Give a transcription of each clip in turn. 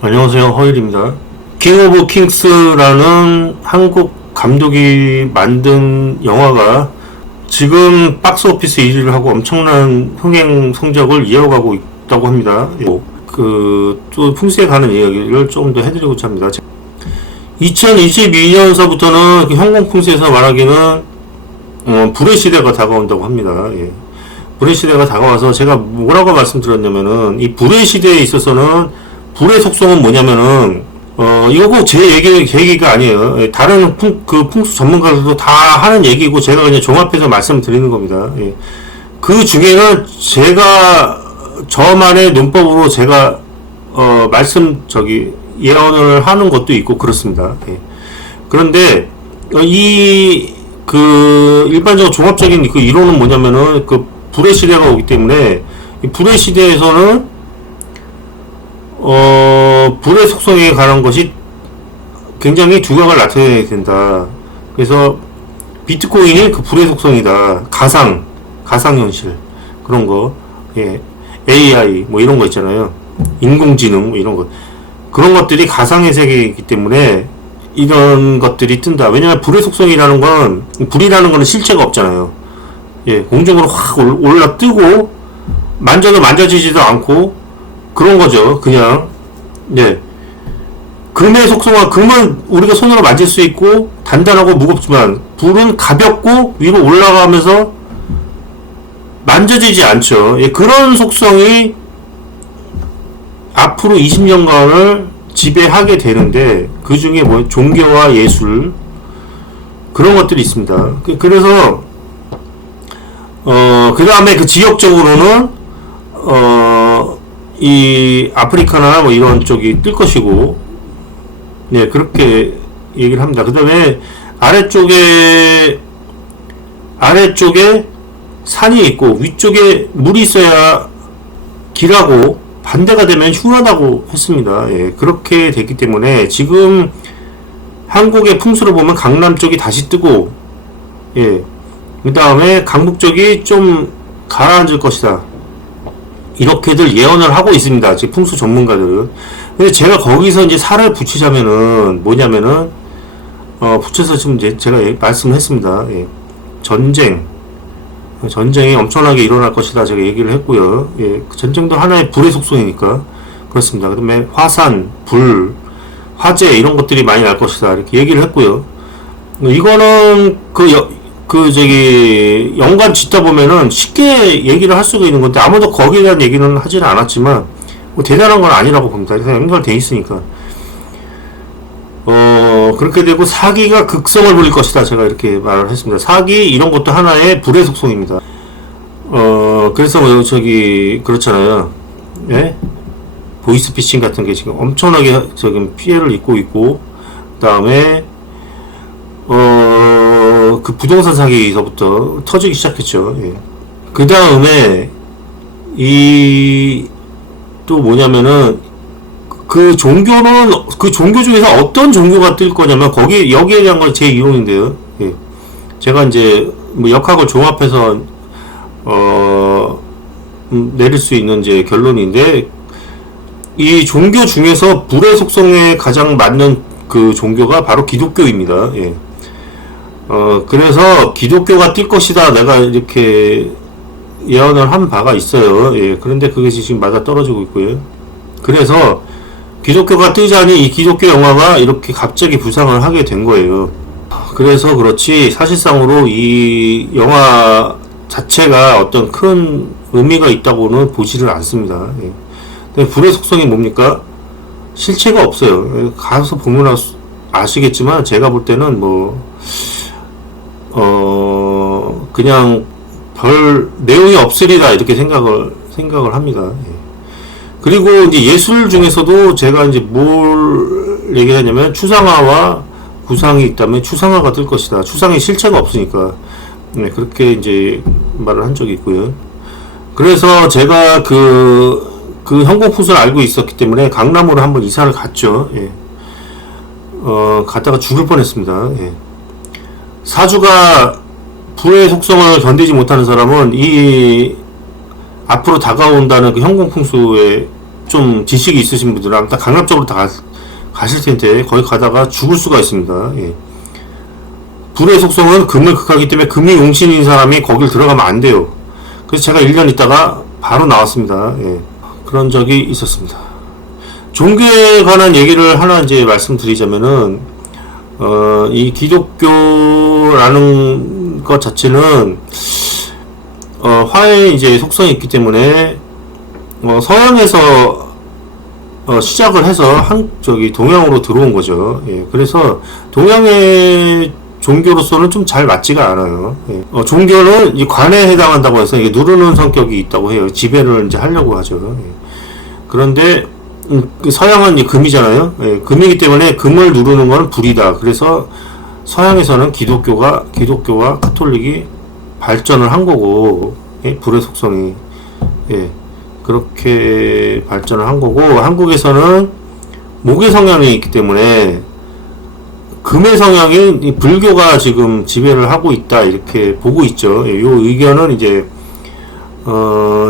안녕하세요, 허일입니다. 킹 오브 킹스라는 한국 감독이 만든 영화가 지금 박스오피스 1위를 하고 엄청난 흥행 성적을 이어가고 있다고 합니다. 또 풍수에 가는 이야기를 조금 더 해드리고자 합니다. 2022년서부터는 형공 풍수에서 말하기는 불의 시대가 다가온다고 합니다. 예. 불의 시대가 다가와서 제가 뭐라고 말씀드렸냐면은 이 불의 시대에 있어서는 불의 속성은 뭐냐면은 이거 꼭 제 얘기가 아니에요. 예, 다른 풍수 전문가들도 다 하는 얘기고 제가 그냥 종합해서 말씀드리는 겁니다. 예. 그 중에는 제가 저만의 논법으로 제가 예언을 하는 것도 있고 그렇습니다. 예. 그런데 일반적으로 종합적인 그 이론은 뭐냐면은 그 불의 시대가 오기 때문에 이 불의 시대에서는 불의 속성에 관한 것이 굉장히 두각을 나타내야 된다. 그래서 비트코인이 그 불의 속성이다. 가상현실 그런 거, 예, AI 뭐 이런 거 있잖아요. 인공지능 뭐 이런 거, 그런 것들이 가상의 세계이기 때문에 이런 것들이 뜬다. 왜냐하면 불의 속성이라는 건, 불이라는 거는 실체가 없잖아요. 예, 공중으로 확 올라 뜨고 만져도 만져지지도 않고 그런 거죠. 그냥, 예. 금의 속성과 금은 우리가 손으로 만질 수 있고 단단하고 무겁지만 불은 가볍고 위로 올라가면서 만져지지 않죠. 예, 그런 속성이 앞으로 20년간을 지배하게 되는데 그 중에 뭐 종교와 예술 그런 것들이 있습니다. 그래서 그 다음에 그 지역적으로는 이 아프리카나 뭐 이런 쪽이 뜰 것이고, 네, 그렇게 얘기를 합니다. 그 다음에 아래쪽에 산이 있고 위쪽에 물이 있어야 길하고 반대가 되면 흉하다고 했습니다. 예, 그렇게 됐기 때문에 지금 한국의 풍수를 보면 강남 쪽이 다시 뜨고, 예, 그 다음에 강북 쪽이 좀 가라앉을 것이다. 이렇게들 예언을 하고 있습니다. 지금 풍수 전문가들은. 근데 제가 거기서 이제 살을 붙이자면은 뭐냐면은 붙여서 지금 이제 제가 말씀을 했습니다. 예. 전쟁이 엄청나게 일어날 것이다. 제가 얘기를 했고요. 예. 전쟁도 하나의 불의 속성이니까 그렇습니다. 그다음에 화산, 불, 화재 이런 것들이 많이 날 것이다. 이렇게 얘기를 했고요. 이거는 연관 짓다 보면은 쉽게 얘기를 할 수가 있는 건데 아무도 거기에 대한 얘기는 하지는 않았지만 뭐 대단한 건 아니라고 봅니다. 연관돼 있으니까. 그렇게 되고 사기가 극성을 부릴 것이다. 제가 이렇게 말을 했습니다. 사기 이런 것도 하나의 불의 속성입니다. 그래서 그렇잖아요. 예? 보이스피싱 같은 게 지금 엄청나게 피해를 입고 있고, 그 다음에 그 부동산 사기에서부터 터지기 시작했죠. 예. 그 다음에 또 뭐냐면은 그 종교 중에서 어떤 종교가 뜰 거냐면 여기에 대한 건 제 이론인데요. 예. 제가 이제 뭐 역학을 종합해서 내릴 수 있는 이제 결론인데, 이 종교 중에서 불의 속성에 가장 맞는 그 종교가 바로 기독교입니다. 예. 그래서 기독교가 뛸 것이다. 내가 이렇게 예언을 한 바가 있어요. 예. 그런데 그것이 지금 맞아 떨어지고 있고요. 그래서 기독교가 뜨자니 이 기독교 영화가 이렇게 갑자기 부상을 하게 된 거예요. 그래서 그렇지 사실상으로 이 영화 자체가 어떤 큰 의미가 있다고는 보지를 않습니다. 예. 근데 불의 속성이 뭡니까? 실체가 없어요. 가서 보면 아시겠지만 제가 볼 때는 그냥 별 내용이 없으리라 이렇게 생각을 합니다. 예. 그리고 이제 예술 중에서도 제가 이제 뭘 얘기하냐면 추상화와 구상이 있다면 추상화가 뜰 것이다. 추상의 실체가 없으니까. 네, 그렇게 이제 말을 한 적이 있고요. 그래서 제가 그 형공풍수를 알고 있었기 때문에 강남으로 한번 이사를 갔죠. 예. 갔다가 죽을 뻔했습니다. 예. 사주가 불의 속성을 견디지 못하는 사람은 이 앞으로 다가온다는 그 형공풍수에 좀 지식이 있으신 분들은 아마 강압적으로 다 가실 텐데 거기 가다가 죽을 수가 있습니다. 예. 불의 속성은 금을 극하기 때문에 금이 용신인 사람이 거길 들어가면 안 돼요. 그래서 제가 1년 있다가 바로 나왔습니다. 예. 그런 적이 있었습니다. 종교에 관한 얘기를 하나 이제 말씀드리자면은, 이 기독교라는 것 자체는, 화의 이제 속성이 있기 때문에, 서양에서, 시작을 해서 동양으로 들어온 거죠. 예. 그래서 동양의 종교로서는 좀 잘 맞지가 않아요. 예. 종교는 이 관에 해당한다고 해서 이게 누르는 성격이 있다고 해요. 지배를 이제 하려고 하죠. 예. 그런데 그 서양은 이 금이잖아요. 예. 금이기 때문에 금을 누르는 건 불이다. 그래서 서양에서는 기독교와 카톨릭이 발전을 한 거고, 예. 불의 속성이, 예. 그렇게 발전을 한 거고, 한국에서는 목의 성향이 있기 때문에 금의 성향이 불교가 지금 지배를 하고 있다 이렇게 보고 있죠. 이 의견은 이제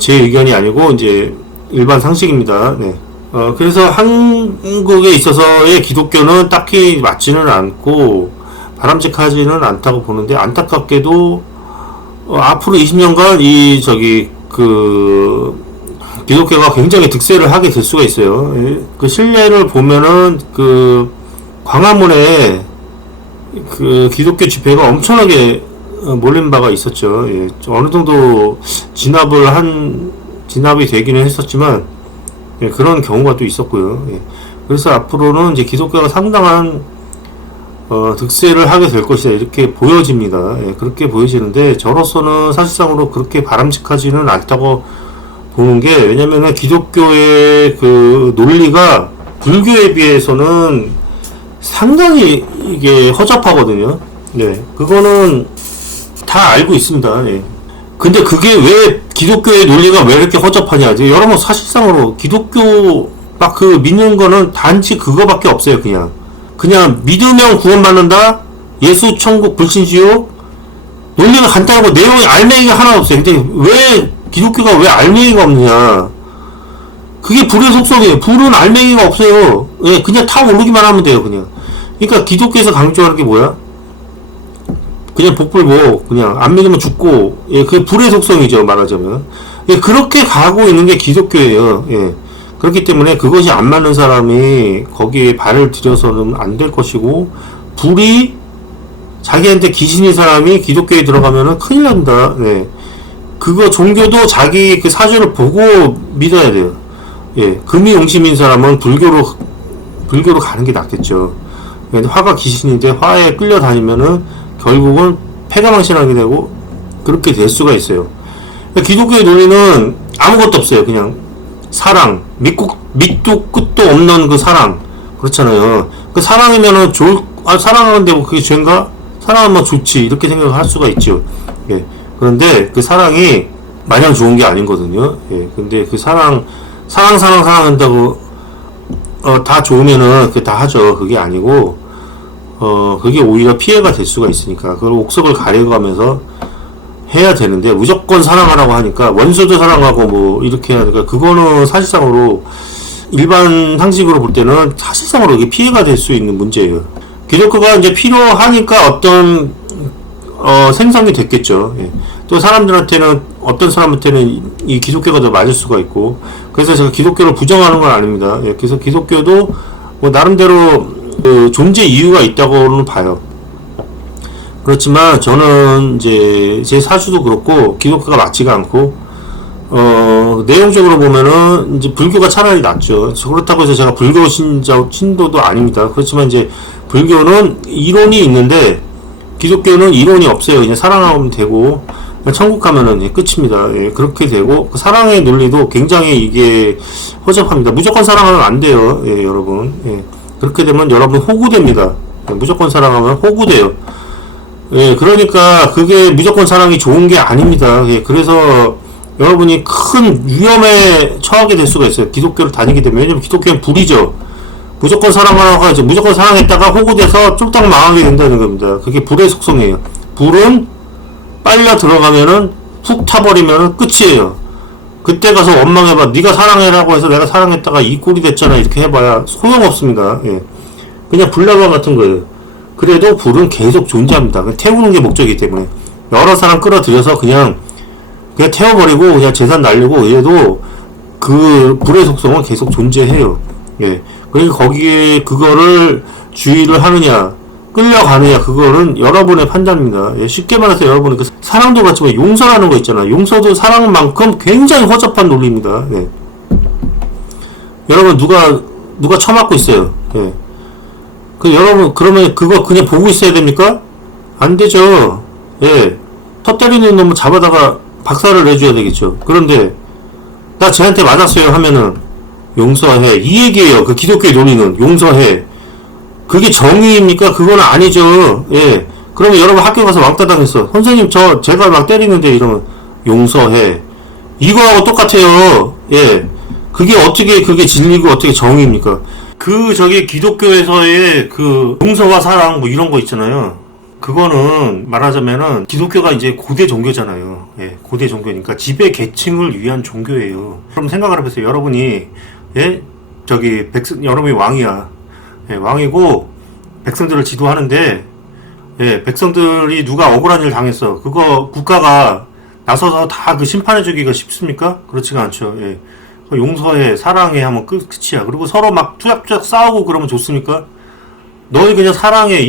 제 의견이 아니고 이제 일반 상식입니다. 네. 그래서 한국에 있어서의 기독교는 딱히 맞지는 않고 바람직하지는 않다고 보는데, 안타깝게도 앞으로 20년간 기독교가 굉장히 득세를 하게 될 수가 있어요. 그 실례를 보면은 광화문에 기독교 집회가 엄청나게 몰린 바가 있었죠. 예. 어느 정도 진압이 되기는 했었지만, 예, 그런 경우가 또 있었고요. 예. 그래서 앞으로는 이제 기독교가 상당한 득세를 하게 될 것이다 이렇게 보여집니다. 예. 그렇게 보여지는데 저로서는 사실상으로 그렇게 바람직하지는 않다고 보는 게, 왜냐면은 기독교의 그 논리가 불교에 비해서는 상당히 이게 허접하거든요. 네. 그거는 다 알고 있습니다. 예. 근데 그게 왜 기독교의 논리가 왜 이렇게 허접하냐. 여러분 사실상으로 기독교 막 믿는 거는 단지 그거밖에 없어요. 그냥 믿으면 구원받는다. 예수, 천국, 불신지옥. 논리가 간단하고 내용이 알맹이가 하나도 없어요. 근데 왜 기독교가 왜 알맹이가 없느냐. 그게 불의 속성이에요. 불은 알맹이가 없어요. 예, 그냥 타 오르기만 하면 돼요. 그러니까 기독교에서 강조하는 게 뭐야? 그냥 복불복, 그냥 안 믿으면 죽고, 예, 그게 불의 속성이죠, 말하자면. 예, 그렇게 가고 있는 게 기독교예요. 예. 그렇기 때문에 그것이 안 맞는 사람이 거기에 발을 들여서는 안 될 것이고, 불이 자기한테 귀신인 사람이 기독교에 들어가면은 큰일 납니다. 예. 종교도 자기 그 사주를 보고 믿어야 돼요. 예. 금이 용심인 사람은 불교로 가는 게 낫겠죠. 화가 귀신인데 화에 끌려다니면은 결국은 패가망신하게 되고 그렇게 될 수가 있어요. 기독교의 논리는 아무것도 없어요. 그냥 사랑, 밑도 끝도 없는 그 사랑. 그렇잖아요. 그 사랑이면은 사랑하는데 뭐 그게 죄인가? 사랑하면 좋지 이렇게 생각을 할 수가 있죠. 예. 그런데 그 사랑이 마냥 좋은 게 아니거든요. 예. 근데 그 사랑한다고 다 좋으면은 그게 다 하죠. 그게 아니고 그게 오히려 피해가 될 수가 있으니까 그걸 옥석을 가려가면서 해야 되는데, 무조건 사랑하라고 하니까 원수도 사랑하고 뭐 이렇게 해야 되니까 그거는 사실상으로 일반 상식으로 볼 때는 사실상으로 이게 피해가 될 수 있는 문제예요. 기독교가 이제 필요하니까 어떤 생성이 됐겠죠. 예. 또 어떤 사람한테는 이 기독교가 더 맞을 수가 있고, 그래서 제가 기독교를 부정하는 건 아닙니다. 예. 그래서 기독교도 뭐 나름대로 존재 이유가 있다고는 봐요. 그렇지만 저는 이제 제 사주도 그렇고 기독교가 맞지가 않고, 내용적으로 보면은 이제 불교가 차라리 낫죠. 그렇다고 해서 제가 불교 신도도 아닙니다. 그렇지만 이제 불교는 이론이 있는데 기독교는 이론이 없어요. 그냥 사랑하면 되고 천국 가면은 끝입니다. 예, 그렇게 되고 그 사랑의 논리도 굉장히 이게 허접합니다. 무조건 사랑하면 안 돼요. 예, 여러분. 예, 그렇게 되면 여러분 호구됩니다. 예, 무조건 사랑하면 호구돼요. 예, 그러니까 그게 무조건 사랑이 좋은 게 아닙니다. 예, 그래서 여러분이 큰 위험에 처하게 될 수가 있어요. 기독교를 다니게 되면. 왜냐면 기독교는 불이죠. 무조건 사랑하라고 하죠. 무조건 사랑했다가 호구돼서 쫄딱 망하게 된다는 겁니다. 그게 불의 속성이에요. 불은 빨려 들어가면은 훅 타버리면은 끝이에요. 예, 그렇기 때문에 무조건 사랑하면 안 돼요. 예, 무조건 사랑하면 호구돼요. 예, 그때 가서 원망해봐. 네가 사랑해라고 해서 내가 사랑했다가 이 꼴이 됐잖아. 이렇게 해봐야 소용없습니다. 예. 그냥 불나방 같은 거예요. 그래도 불은 계속 존재합니다. 태우는 게 목적이기 때문에 여러 사람 끌어들여서 그냥 태워버리고 그냥 재산 날리고 얘도 그 불의 속성은 계속 존재해요. 예. 그러니까 거기에 그거를 주의를 하느냐 끌려가느냐 그거는 여러분의 판단입니다. 예. 쉽게 말해서 여러분은 그 사랑도 그렇지만 용서라는 거 있잖아. 용서도 사랑만큼 굉장히 허접한 논리입니다. 예. 여러분 누가 처맞고 있어요. 예. 여러분 그러면 그거 그냥 보고 있어야 됩니까? 안 되죠. 예. 터 때리는 놈을 잡아다가 박살을 내줘야 되겠죠. 그런데 나 쟤한테 맞았어요 하면은 용서해 이 얘기예요. 그 기독교의 논리는 용서해. 그게 정의입니까? 그건 아니죠. 예. 그러면 여러분 학교 가서 왕따 당했어. 선생님 제가 막 때리는데 이러면 용서해. 이거하고 똑같아요. 예. 그게 진리고 어떻게 정의입니까? 기독교에서의 용서와 사랑 뭐 이런 거 있잖아요. 그거는 말하자면은 기독교가 이제 고대 종교잖아요. 예, 고대 종교니까 지배 계층을 위한 종교예요. 그럼 생각을 해보세요. 여러분이 여러분이 왕이야. 예, 왕이고 백성들을 지도하는데 백성들이 누가 억울한 일 당했어. 그거 국가가 나서서 다 심판해주기가 쉽습니까? 그렇지가 않죠. 예. 용서해, 사랑해 하면 끝이야. 그리고 서로 막 투약투약 싸우고 그러면 좋습니까? 너희 그냥 사랑해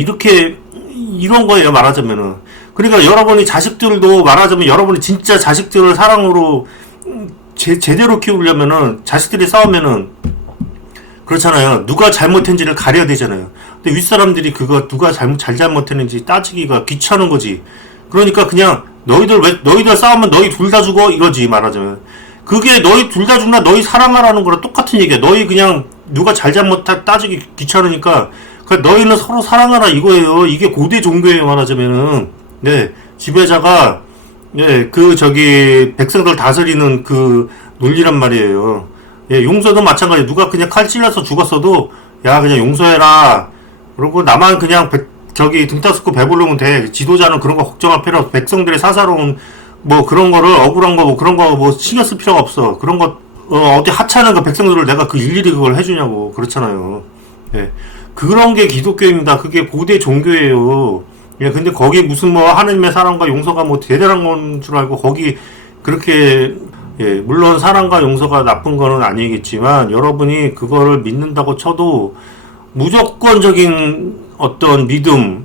이런 거예요, 말하자면은. 그러니까 여러분이 자식들도 말하자면 여러분이 진짜 자식들을 사랑으로 제대로 키우려면은 자식들이 싸우면은 그렇잖아요. 누가 잘못했는지를 가려야 되잖아요. 근데 윗사람들이 누가 잘못했는지 따지기가 귀찮은 거지. 그러니까 그냥 너희들 싸우면 너희 둘 다 죽어 이러지 말하자면. 그게 너희 둘 다 죽나 너희 사랑하라는 거랑 똑같은 얘기야. 너희 그냥 누가 잘못 따지기 귀찮으니까 너희는 서로 사랑하라 이거예요. 이게 고대 종교예요, 말하자면은. 네, 지배자가, 백성들 다스리는 논리란 말이에요. 예, 용서도 마찬가지예요. 누가 그냥 칼 찔려서 죽었어도, 야, 그냥 용서해라. 그리고 나만 그냥 등 따스고 배부르면 돼. 지도자는 그런 거 걱정할 필요 없어. 백성들의 사사로운, 그런 거를, 억울한 거, 그런 거, 신경 쓸 필요가 없어. 그런 거, 어디 하찮은 백성들을 내가 일일이 그걸 해주냐고. 그렇잖아요. 예. 그런 게 기독교입니다. 그게 고대 종교예요. 예, 근데 거기 무슨 하느님의 사랑과 용서가 대단한 건 줄 알고 거기 그렇게, 물론 사랑과 용서가 나쁜 거는 아니겠지만 여러분이 그거를 믿는다고 쳐도 무조건적인 어떤 믿음,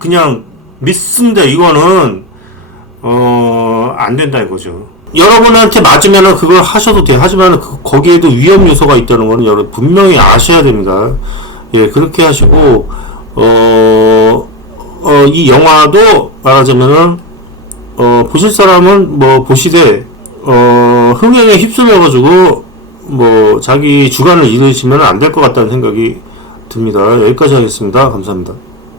그냥 믿습니다. 이거는, 안 된다 이거죠. 여러분한테 맞으면은 그걸 하셔도 돼요. 하지만 거기에도 위험 요소가 있다는 거는 여러분 분명히 아셔야 됩니다. 예, 그렇게 하시고 이 영화도 말하자면은 보실 사람은 보시되 흥행에 휩쓸려 가지고 자기 주관을 잃으시면 안 될 것 같다는 생각이 듭니다. 여기까지 하겠습니다. 감사합니다.